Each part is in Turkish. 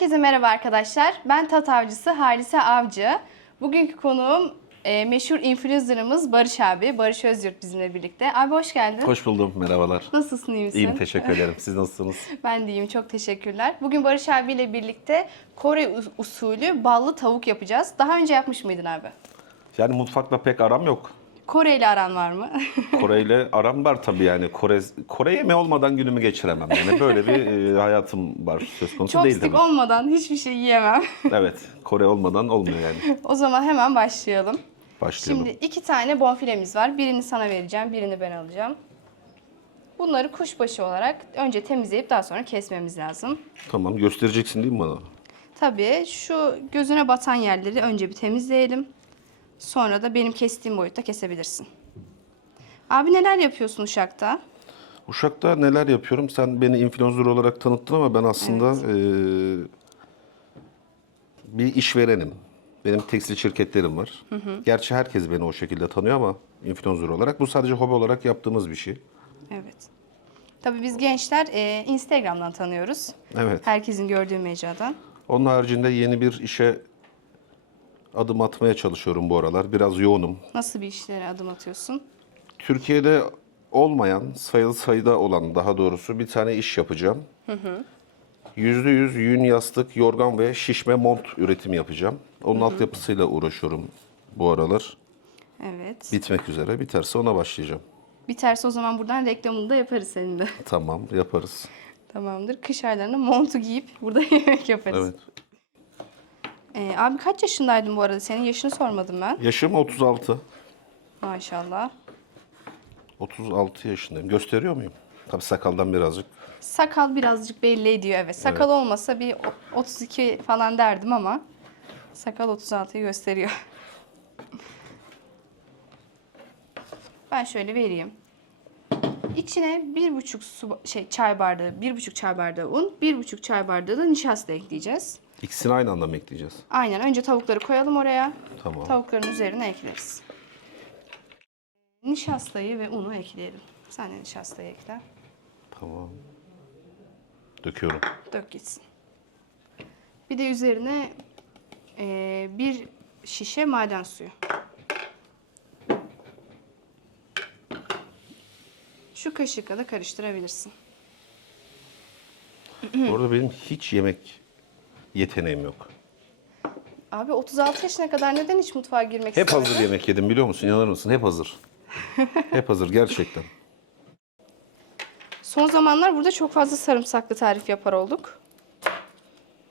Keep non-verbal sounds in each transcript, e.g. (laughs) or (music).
Herkese merhaba arkadaşlar. Ben tat avcısı Halise Avcı. Bugünkü konuğum e, meşhur influencerımız Barış abi. Barış Özyurt bizimle birlikte. Abi hoş geldin. Hoş buldum, merhabalar. Nasılsın, iyi misin? İyiyim, teşekkür ederim. Siz nasılsınız? (laughs) Ben de iyiyim, çok teşekkürler. Bugün Barış abiyle birlikte Kore us- usulü ballı tavuk yapacağız. Daha önce yapmış mıydın abi? Yani mutfakla pek aram yok. Kore ile aran var mı? (laughs) Kore ile aram var tabii yani. Kore, Kore yemeği olmadan günümü geçiremem. Yani böyle bir e, hayatım var söz konusu değil Chopstick tabii. olmadan hiçbir şey yiyemem. (laughs) Evet, Kore olmadan olmuyor yani. o zaman hemen başlayalım. Başlayalım. Şimdi iki tane bonfilemiz var. Birini sana vereceğim, birini ben alacağım. Bunları kuşbaşı olarak önce temizleyip daha sonra kesmemiz lazım. Tamam, göstereceksin değil mi bana? Tabii şu gözüne batan yerleri önce bir temizleyelim. Sonra da benim kestiğim boyutta kesebilirsin. Abi neler yapıyorsun Uşak'ta? Uşak'ta neler yapıyorum? Sen beni influencer olarak tanıttın ama ben aslında e, bir işverenim. Benim tekstil şirketlerim var. Gerçi herkes beni o şekilde tanıyor ama influencer olarak. Bu sadece hobi olarak yaptığımız bir şey. Evet. Tabii biz gençler e, Instagram'dan tanıyoruz. Evet. Herkesin gördüğü mecradan. Onun haricinde yeni bir işe adım atmaya çalışıyorum bu aralar. Biraz yoğunum. Nasıl bir işlere adım atıyorsun? Türkiye'de olmayan, sayılı sayıda olan daha doğrusu bir tane iş yapacağım. Yüzde yüz yün yastık, yorgan ve şişme mont üretimi yapacağım. Onun altyapısıyla uğraşıyorum bu aralar. Evet. Bitmek üzere. Biterse ona başlayacağım. Biterse o zaman buradan reklamını da yaparız seninle. Tamam, yaparız. Tamamdır. Kış aylarında montu giyip burada (laughs) yemek yaparız. Evet. Ee, abi kaç yaşındaydın bu arada? Senin yaşını sormadım ben. Yaşım 36. Maşallah. 36 yaşındayım. Gösteriyor muyum? Tabii sakaldan birazcık. Sakal birazcık belli ediyor evet. Sakal olmasa bir o- 32 falan derdim ama sakal 36'yı gösteriyor. (laughs) Ben şöyle vereyim. İçine bir buçuk su şey çay bardağı, bir buçuk çay bardağı un, bir buçuk çay bardağı da nişasta ekleyeceğiz. İkisini aynı anda mı ekleyeceğiz? Aynen. Önce tavukları koyalım oraya. Tamam. Tavukların üzerine ekleriz. Nişastayı ve unu ekleyelim. Sen de nişastayı ekle. Tamam. Döküyorum. Dök gitsin. Bir de üzerine eee, bir şişe maden suyu. Şu kaşıkla da karıştırabilirsin. Bu arada benim hiç yemek yeteneğim yok. Abi 36 yaşına kadar neden hiç mutfağa girmek Hep istemedin? hazır yemek yedim biliyor musun? İnanır mısın? Hep hazır. (laughs) Hep hazır gerçekten. Son zamanlar burada çok fazla sarımsaklı tarif yapar olduk.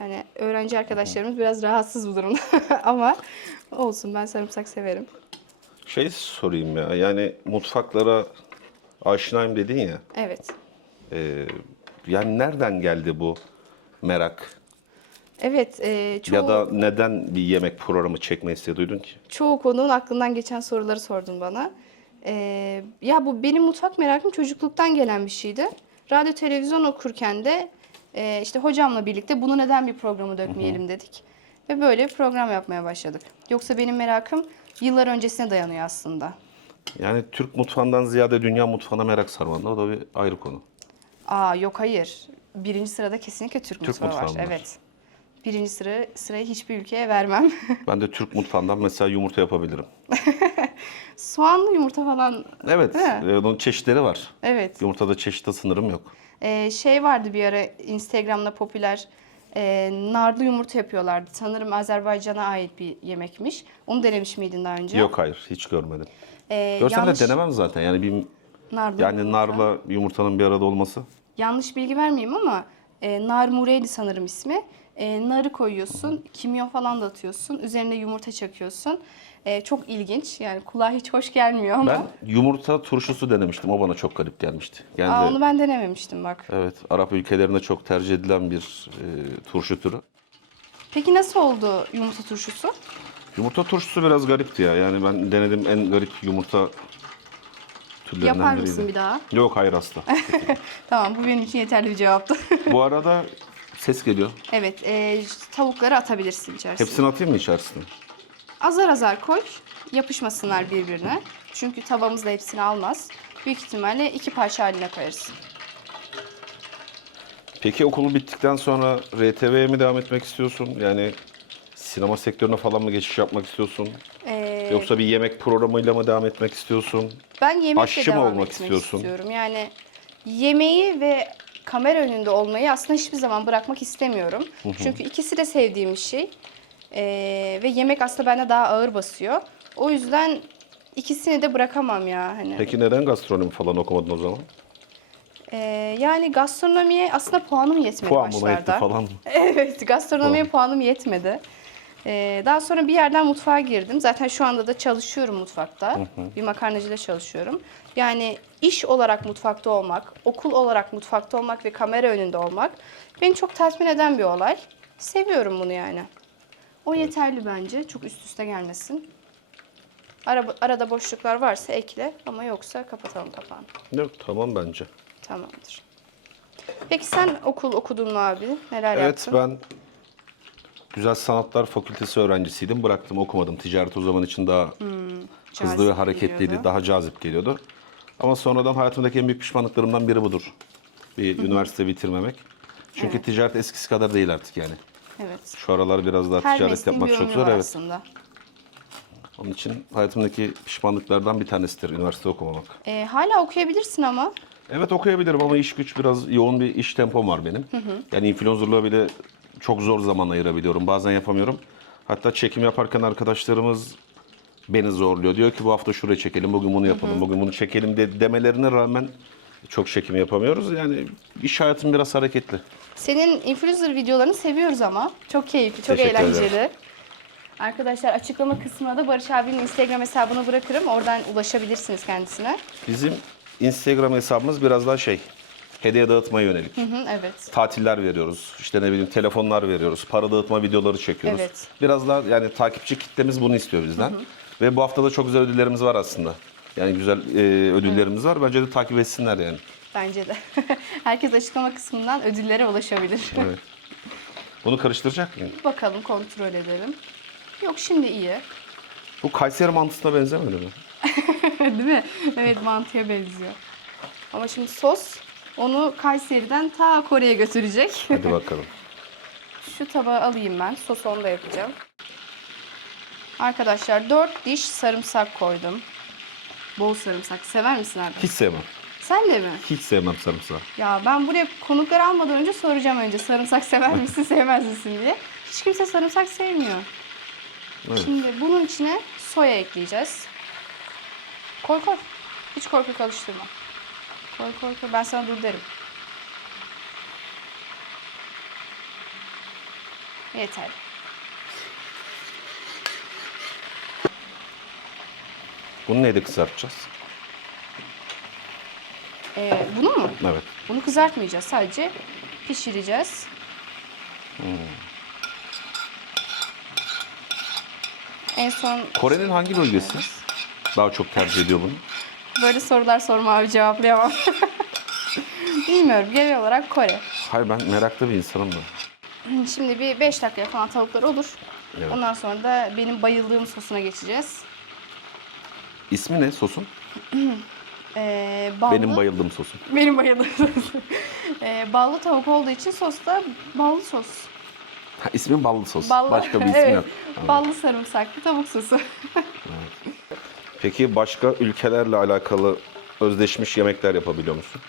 Yani öğrenci arkadaşlarımız biraz rahatsız bu durumda (laughs) ama olsun ben sarımsak severim. Şey sorayım ya yani mutfaklara aşinayım dedin ya. Evet. e, yani nereden geldi bu merak? Evet, e, çoğu, Ya da neden bir yemek programı çekme isteği duydun ki? çoğu konuğun aklından geçen soruları sordun bana. E, ya bu benim mutfak merakım çocukluktan gelen bir şeydi. Radyo televizyon okurken de e, işte hocamla birlikte bunu neden bir programa dökmeyelim dedik. Ve böyle bir program yapmaya başladık. Yoksa benim merakım yıllar öncesine dayanıyor aslında. Yani Türk mutfağından ziyade dünya mutfağına merak sarman da o da bir ayrı konu. Aa yok hayır. Birinci sırada kesinlikle Türk, mutfağı var. mutfağı mı var? Evet. Birinci sıra sırayı hiçbir ülkeye vermem. (laughs) Ben de Türk mutfağından mesela yumurta yapabilirim. (laughs) Soğanlı yumurta falan. Evet, Değil mi? e, onun çeşitleri var. Evet. Yumurtada çeşitte sınırım yok. Ee, şey vardı bir ara Instagram'da popüler e, narlı yumurta yapıyorlardı. Sanırım Azerbaycan'a ait bir yemekmiş. Onu denemiş miydin daha önce? Yok hayır, hiç görmedim. Ee, Görsem yanlış, de denemem zaten. Yani bir narlı yani yumurta. narla yumurtanın bir arada olması. Yanlış bilgi vermeyeyim ama e, nar mureyli sanırım ismi. E, narı koyuyorsun, kimyon falan da atıyorsun. Üzerine yumurta çakıyorsun. E, çok ilginç. Yani kulağa hiç hoş gelmiyor ama. Ben yumurta turşusu denemiştim. O bana çok garip gelmişti. Yani Aa, onu ben denememiştim bak. evet, Arap ülkelerinde çok tercih edilen bir e, turşu türü. Peki nasıl oldu yumurta turşusu? Yumurta turşusu biraz garipti ya. Yani ben denedim en garip yumurta türlerinden Yapar biriydi. mısın bir daha? Yok hayır asla. (laughs) Tamam bu benim için yeterli bir cevaptı. Bu arada ses geliyor. evet e, tavukları atabilirsin içerisine. Hepsini atayım mı içerisine? Azar azar koy. Yapışmasınlar birbirine. Çünkü tavamız da hepsini almaz. Büyük ihtimalle iki parça haline koyarız. Peki okul bittikten sonra RTV'ye mi devam etmek istiyorsun? Yani sinema sektörüne falan mı geçiş yapmak istiyorsun? Ee, Yoksa bir yemek programıyla mı devam etmek istiyorsun? Ben yemekle Aşçı mı devam olmak etmek istiyorsun? istiyorum. Yani yemeği ve kamera önünde olmayı aslında hiçbir zaman bırakmak istemiyorum. Çünkü ikisi de sevdiğim bir şey. Ee, ve yemek aslında bende daha ağır basıyor. O yüzden ikisini de bırakamam ya. Hani. Peki neden gastronomi falan okumadın o zaman? Ee, yani gastronomiye aslında puanım yetmedi Puan buna başlarda. etti falan mı? (laughs) Evet, gastronomiye puanım yetmedi. Ee, daha sonra bir yerden mutfağa girdim. Zaten şu anda da çalışıyorum mutfakta. Bir makarnacıda çalışıyorum. Yani iş olarak mutfakta olmak, okul olarak mutfakta olmak ve kamera önünde olmak beni çok tatmin eden bir olay. Seviyorum bunu yani. O yeterli bence. Çok üst üste gelmesin. Ara, arada boşluklar varsa ekle ama yoksa kapatalım kapağını. Yok tamam bence. Tamamdır. Peki sen okul okudun mu abi? Neler Evet yaptın? ben Güzel Sanatlar Fakültesi öğrencisiydim. Bıraktım okumadım. Ticaret o zaman için daha hızlı ve Hmm, cazip hareketliydi. geliyordu. Daha cazip geliyordu. Ama sonradan hayatımdaki en büyük pişmanlıklarımdan biri budur. Bir üniversite bitirmemek. Çünkü ticaret eskisi kadar değil artık yani. Evet. Şu aralar biraz daha Her ticaret mesleğin yapmak çok zor. var Evet. aslında. Onun için hayatımdaki pişmanlıklardan bir tanesidir üniversite okumamak. Ee, hala okuyabilirsin ama. Evet okuyabilirim ama iş güç biraz yoğun bir iş tempom var benim. Yani influencerlığa bile çok zor zaman ayırabiliyorum. Bazen yapamıyorum. Hatta çekim yaparken arkadaşlarımız beni zorluyor. Diyor ki bu hafta şuraya çekelim, bugün bunu yapalım, bugün bunu çekelim de demelerine rağmen çok çekim yapamıyoruz. Yani iş hayatım biraz hareketli. Senin influencer videolarını seviyoruz ama. Çok keyifli, çok Teşekkür eğlenceli. Arkadaşlar açıklama kısmına da Barış abinin Instagram hesabını bırakırım. Oradan ulaşabilirsiniz kendisine. Bizim Instagram hesabımız biraz daha şey, hediye dağıtmaya yönelik. Hı hı, evet. tatiller veriyoruz. İşte ne bileyim telefonlar veriyoruz. Para dağıtma videoları çekiyoruz. Evet. Biraz daha yani takipçi kitlemiz bunu istiyor bizden. Ve bu hafta da çok güzel ödüllerimiz var aslında. Yani güzel e, ödüllerimiz var. Bence de takip etsinler yani. Bence de. (laughs) Herkes açıklama kısmından ödüllere ulaşabilir. Evet. Bunu karıştıracak mıyım? Bakalım kontrol edelim. Yok şimdi iyi. Bu Kayseri mantısına benzemedi mi? (laughs) Değil mi? Evet mantıya benziyor. Ama şimdi sos onu Kayseri'den ta Kore'ye götürecek. Hadi (laughs) bakalım. Şu tabağı alayım ben. Sos onu da yapacağım. Arkadaşlar 4 diş sarımsak koydum. Bol sarımsak. Sever misin abi? Hiç sevmem. Sen de mi? Hiç sevmem sarımsağı. Ya ben buraya konukları almadan önce soracağım önce sarımsak sever misin (laughs) sevmez misin diye. Hiç kimse sarımsak sevmiyor. Evet. Şimdi bunun içine soya ekleyeceğiz. Koy koy. Hiç korku karıştırma. Koy koy koy. Ben sana dur derim. Yeter. Bunu neyle kızartacağız? Ee, bunu mu? Evet. Bunu kızartmayacağız. Sadece pişireceğiz. En son Kore'nin hangi bölgesi daha çok tercih ediyor bunu? böyle sorular sorma abi cevaplayamam. (laughs) Bilmiyorum. Genel olarak Kore. Hayır ben meraklı bir insanım da. Şimdi bir 5 dakika falan tavuklar olur. Evet. Ondan sonra da benim bayıldığım sosuna geçeceğiz. İsmi ne sosun? (clears throat) Ee, ballı, Benim bayıldığım sosun. benim bayıldığım sos. Ee, ballı tavuk olduğu için sos da ballı sos. Ha, ismi ballı sos. Ballı, Başka bir (laughs) ismi evet, yok. Anladım. Ballı sarımsaklı tavuk sosu. Peki başka ülkelerle alakalı özdeşmiş yemekler yapabiliyor musun?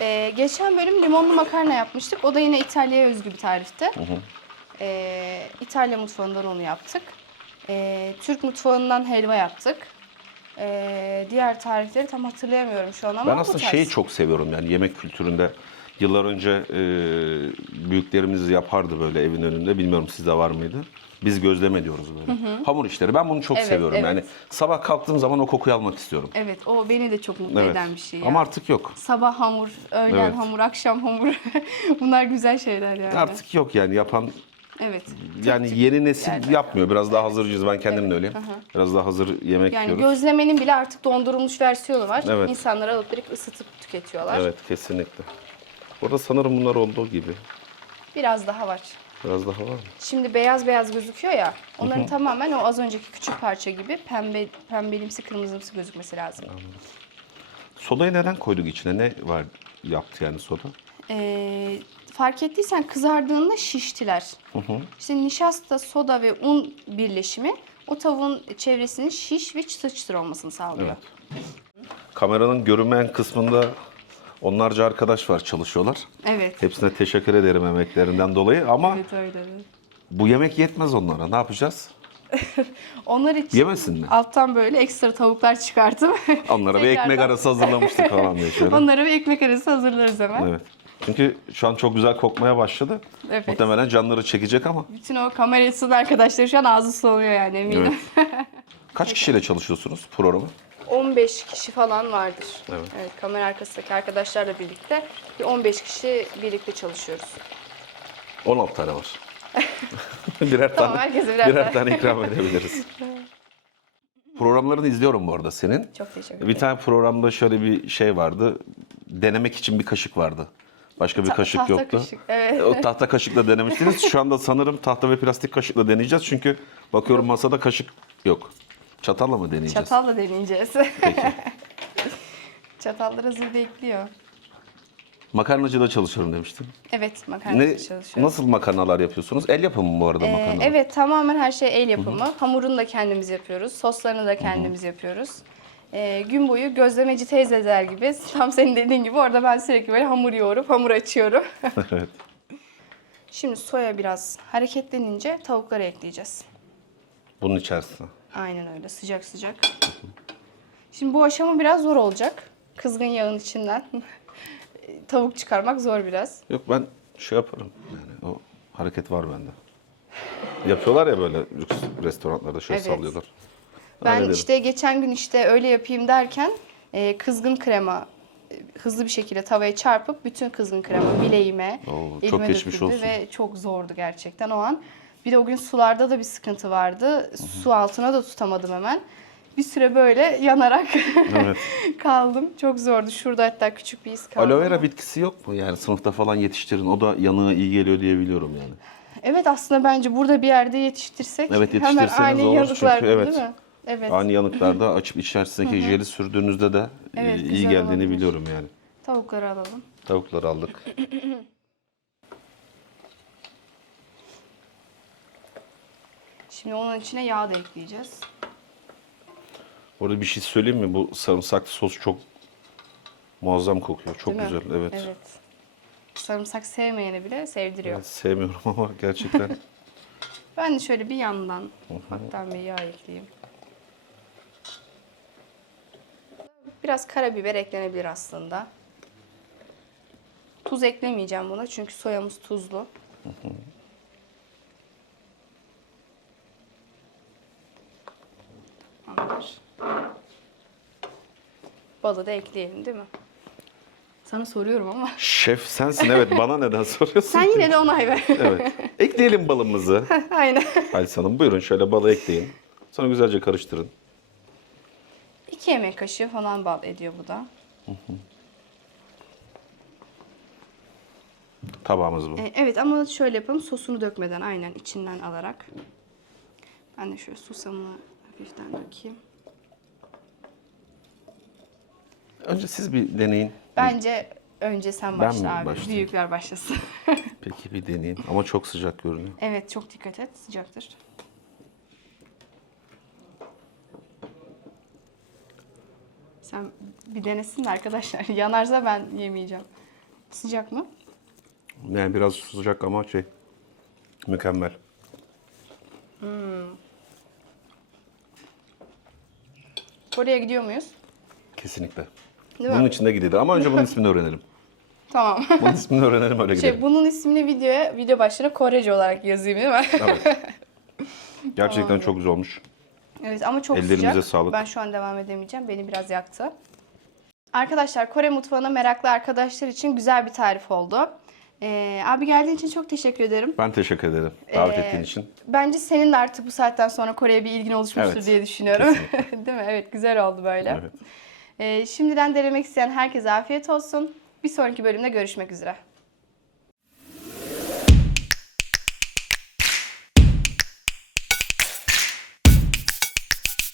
Ee, geçen bölüm limonlu makarna yapmıştık. O da yine İtalya'ya özgü bir tarifti. Ee, İtalya mutfağından onu yaptık. Ee, Türk mutfağından helva yaptık. Ee, diğer tarifleri tam hatırlayamıyorum şu an ama ben bu aslında tarz. şeyi çok seviyorum yani yemek kültüründe. Yıllar önce e, büyüklerimiz yapardı böyle evin önünde. Bilmiyorum sizde var mıydı? Biz gözleme diyoruz böyle. Hamur işleri. Ben bunu çok Evet, seviyorum. evet. Yani sabah kalktığım zaman o kokuyu almak istiyorum. Evet o beni de çok mutlu eden bir şey. ya. Ama artık yok. Sabah hamur, öğlen Evet. hamur, akşam hamur. (laughs) Bunlar güzel şeyler yani. Artık yok yani yapan Evet. yani yeni nesil yerler. yapmıyor. Biraz daha hazırcıyız. Ben kendim de öyleyim. Biraz daha hazır yemek Yani yiyoruz. gözlemenin bile artık dondurulmuş versiyonu var. Evet. İnsanlar alıp direkt ısıtıp tüketiyorlar. Evet kesinlikle. Burada sanırım bunlar olduğu gibi. Biraz daha var. Biraz daha var mı? Şimdi beyaz beyaz gözüküyor ya. Onların tamamen o az önceki küçük parça gibi pembe pembelimsi kırmızımsı gözükmesi lazım. Sodayı neden koyduk içine? Ne var yaptı yani soda? Ee, fark ettiysen kızardığında şiştiler. İşte nişasta, soda ve un birleşimi o tavuğun çevresinin şiş ve çıtır çıtır olmasını sağlıyor. Kameranın görünmeyen kısmında onlarca arkadaş var çalışıyorlar. Evet. Hepsine teşekkür ederim emeklerinden dolayı ama Evet öyle. evet. bu yemek yetmez onlara. Ne yapacağız? (laughs) Onlar için Yemesinler. alttan böyle ekstra tavuklar çıkartıp Onlara bir (laughs) ekmek arası hazırlamıştık falan diye (laughs) şöyle. Onlara bir ekmek arası hazırlarız hemen. Evet. Çünkü şu an çok güzel kokmaya başladı. Evet. Muhtemelen canları çekecek ama. Bütün o kamerasının arkadaşları şu an ağzı sulanıyor yani eminim. Evet. (laughs) Kaç kişiyle çalışıyorsunuz programı? 15 kişi falan vardır. Evet. kamera arkasındaki arkadaşlarla birlikte bir 15 kişi birlikte çalışıyoruz. 16 tane var. (laughs) birer Tamam, tane, herkese birer birer tane. tane ikram edebiliriz. (laughs) Programlarını izliyorum bu arada senin. Çok teşekkür Bir ederim. tane programda şöyle bir şey vardı. Denemek için bir kaşık vardı. Başka bir Ta- kaşık tahta yoktu. kaşık, evet. O tahta kaşıkla denemiştiniz. Şu anda sanırım tahta ve plastik kaşıkla deneyeceğiz. Çünkü bakıyorum masada kaşık yok. Çatalla mı deneyeceğiz? Çatalla deneyeceğiz. (laughs) Çatallar hazır bekliyor. Makarnacıda çalışıyorum demiştim. Evet makarnacı Ne, çalışıyoruz. nasıl makarnalar yapıyorsunuz? El yapımı mı bu arada Ee, makarnalar? evet tamamen her şey el yapımı. Hamurunu da kendimiz yapıyoruz. Soslarını da kendimiz yapıyoruz. Ee, gün boyu gözlemeci teyzeler gibi tam senin dediğin gibi orada ben sürekli böyle hamur yoğurup hamur açıyorum. evet. (laughs) (laughs) Şimdi soya biraz hareketlenince tavukları ekleyeceğiz. Bunun içerisine. Aynen öyle sıcak sıcak. Şimdi bu aşama biraz zor olacak. Kızgın yağın içinden (laughs) tavuk çıkarmak zor biraz. Yok ben şey yaparım. Yani o hareket var bende. Yapıyorlar ya böyle lüks restoranlarda şöyle Evet. sallıyorlar. Ben Hallederim. işte geçen gün işte öyle yapayım derken e, kızgın krema e, hızlı bir şekilde tavaya çarpıp bütün kızgın krema bileğime, Oo, elime geçmiş döküldü olsun. ve çok zordu gerçekten o an. Bir de o gün sularda da bir sıkıntı vardı. Su altına da tutamadım hemen. Bir süre böyle yanarak Evet. (laughs) kaldım. Çok zordu. Şurada hatta küçük bir iz kaldı. Aloe vera bitkisi yok mu? Yani sınıfta falan yetiştirin. O da yanığa iyi geliyor diye biliyorum yani. Evet aslında bence burada bir yerde yetiştirsek Evet, hemen yetiştirseniz aynı olur. Çünkü evet. değil mi? Evet. Ani yanıklarda açıp içerisindeki jeli sürdüğünüzde de e, Evet, iyi güzel geldiğini olabilir. biliyorum yani. Tavukları alalım. Tavukları aldık. (clears throat) Şimdi onun içine yağ da ekleyeceğiz. Orada bir şey söyleyeyim mi? Bu sarımsaklı sos çok muazzam kokuyor. Çok Değil mi? güzel. Evet. Evet. Sarımsak sevmeyene bile sevdiriyor. Evet, sevmiyorum (laughs) ama gerçekten. (laughs) Ben de şöyle bir yandan ufaktan bir yağ ekleyeyim. Biraz karabiber eklenebilir aslında. Tuz eklemeyeceğim buna çünkü soyamız tuzlu. Tamamdır. Balı da ekleyelim değil mi? Sana soruyorum ama. Şef sensin evet bana neden soruyorsun? Sen yine de onay ver. Evet. Ekleyelim balımızı. (laughs) Aynen. Halis Hanım buyurun şöyle balı ekleyin. Sonra güzelce karıştırın. 2 yemek kaşığı falan bal ediyor bu da. Tabağımız bu. E, Evet ama şöyle yapalım sosunu dökmeden aynen içinden alarak. Ben de şöyle susamını hafiften dökeyim. Önce siz bir deneyin. Bence önce sen Ben başla mi abi. başlayayım? Büyükler başlasın. (laughs) Peki bir deneyin. Ama çok sıcak görünüyor. evet çok dikkat et sıcaktır. Sen bir denesin de arkadaşlar. (laughs) Yanarsa ben yemeyeceğim. Sıcak mı? Yani biraz sıcak ama şey mükemmel. Kore'ye gidiyor muyuz? Kesinlikle. Değil mi? bunun içinde gidiyor ama önce bunun ismini öğrenelim. (laughs) Tamam. (laughs) Bunun ismini öğrenelim öyle gidelim. şey bunun ismini videoya video başlığına Korece olarak yazayım değil mi? Evet. Gerçekten çok güzel olmuş. Evet ama çok Ellerinize sıcak. sağlık. Ben şu an devam edemeyeceğim. Beni biraz yaktı. Arkadaşlar Kore mutfağına meraklı arkadaşlar için güzel bir tarif oldu. Ee, abi geldiğin için çok teşekkür ederim. Ben teşekkür ederim davet Ee, ettiğin için. Bence senin de artık bu saatten sonra Kore'ye bir ilgin oluşmuştur Evet, diye düşünüyorum. (laughs) Değil mi? Evet güzel oldu böyle. Evet. Ee, şimdiden denemek isteyen herkese afiyet olsun. Bir sonraki bölümde görüşmek üzere.